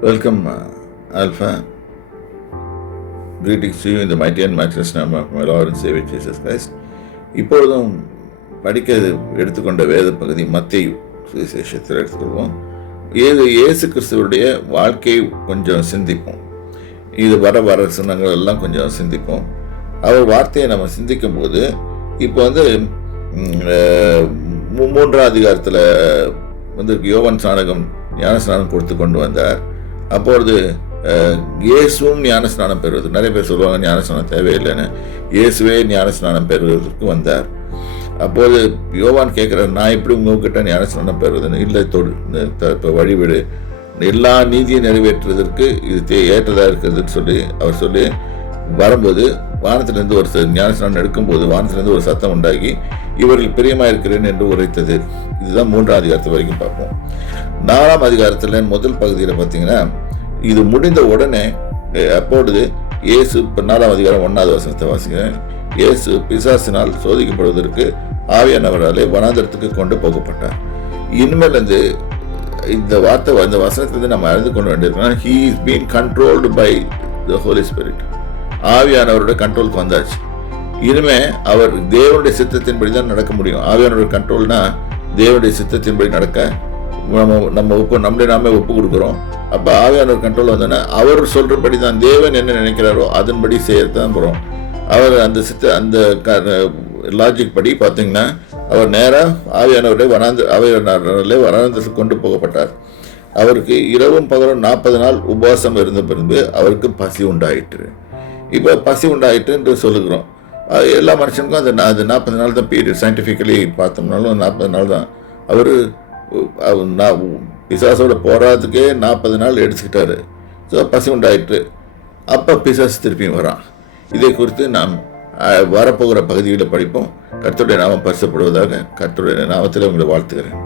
Welcome, Alpha. Greetings to you in the mighty and matchless name of my Lord and Savior Jesus Christ. இப்பொழுதும் படிக்க எடுத்துக்கொண்ட வேத பகுதி மத்தேயு சுவிசேஷத்தில் எடுத்துக்கொள்வோம். இயேசு கிறிஸ்துவனுடைய வாழ்க்கையை கொஞ்சம் சிந்திப்போம். இது வர சின்னங்கள் எல்லாம் கொஞ்சம் சிந்திப்போம். அவர் வார்த்தையை நம்ம சிந்திக்கும் போது இப்போ மூன்றாம் அதிகாரத்தில் யோவான் ஞானஸ்நானம் கொடுத்து கொண்டு வந்தார். அப்பொழுது இயேசுவும் ஞானஸ்நானம் பெறுவது, நிறைய பேர் சொல்லுவாங்க ஞானஸ்நானம் தேவையில்லைன்னு, இயேசுவே ஞானஸ்நானம் பெறுவதற்கு வந்தார். அப்போது யோவான் கேட்குறார், நான் எப்படி உங்ககிட்ட ஞானஸ்நானம் பெறுவதுன்னு. இல்லை, இப்போ வழிவிடு, எல்லா நீதியை நிறைவேற்றுவதற்கு இது ஏற்றதாக இருக்கிறதுன்னு அவர் சொல்லி வரும்போது வானத்திலிருந்து ஒரு ஞானஸ்நானம் எடுக்கும்போது வானத்திலிருந்து ஒரு சத்தம் உண்டாகி இவர்கள் பிரியமாக இருக்கிறேன் என்று உரைத்தது. இதுதான் 3ஆம் அதிகாரத்து வரைக்கும் பார்ப்போம். 4ஆம் அதிகாரத்தில் முதல் பகுதியில் பார்த்தீங்கன்னா, இது முடிந்த உடனே அப்பொழுது இயேசு, இப்போ 4ஆம் அதிகாரம் 1வது வசனத்தை வாசிக்கிறேன். இயேசு பிசாசினால் சோதிக்கப்படுவதற்கு ஆவியானவராலே வனாந்தரத்துக்கு கொண்டு போகப்பட்டார். இனிமேல் இந்த வார்த்தை, இந்த வசனத்திலிருந்து நம்ம அறிந்து கொள்ள வேண்டியிருக்கோம். he is being controlled by the Holy Spirit. ஆவியானவரோட கண்ட்ரோலுக்கு வந்தாச்சு. இனிமே அவர் தேவனுடைய சித்தத்தின்படி தான் நடக்க முடியும். ஆவியானவரோட கண்ட்ரோல்னா தேவனுடைய சித்தத்தின்படி நடக்க நம்மளே நாமே ஒப்பு கொடுக்குறோம். அப்போ ஆவியானவர் கண்ட்ரோல் வந்தோன்னா அவர் சொல்கிறபடி தான், தேவன் என்ன நினைக்கிறாரோ அதன்படி செய்யறதான் போகிறோம். அவர் அந்த லாஜிக் படி பார்த்தீங்கன்னா அவர் நேராக ஆவியானவரே வனாந்தரத்துக்கு கொண்டு போகப்பட்டார். அவருக்கு இரவும் பகலும் 40 நாள் உபவாசம் இருந்த பிறகு அவருக்கு பசி உண்டாயிற்று. இப்போ பசி உண்டாயிட்டு என்று சொல்லுகிறோம். எல்லா மனுஷனுக்கும் அது 40 நாள் தான் பீரியட். சயின்டிஃபிக்கலி பார்த்தோம்னாலும் 40 நாள் தான். அவர் பிசாசோட போராட்டத்துக்கே 40 நாள் எடுத்துக்கிட்டாரு. ஸோ பசி உண்டாயிற்று. அப்போ பிசாசு திருப்பியும் வரான். இதை குறித்து நாம் வரப்போகிற பகுதியில் படிப்போம். கர்த்தருடைய நாமம் பரிசுப்படுவதாக. கர்த்தருடைய நாமத்தில் உங்களை வாழ்த்துகிறேன்.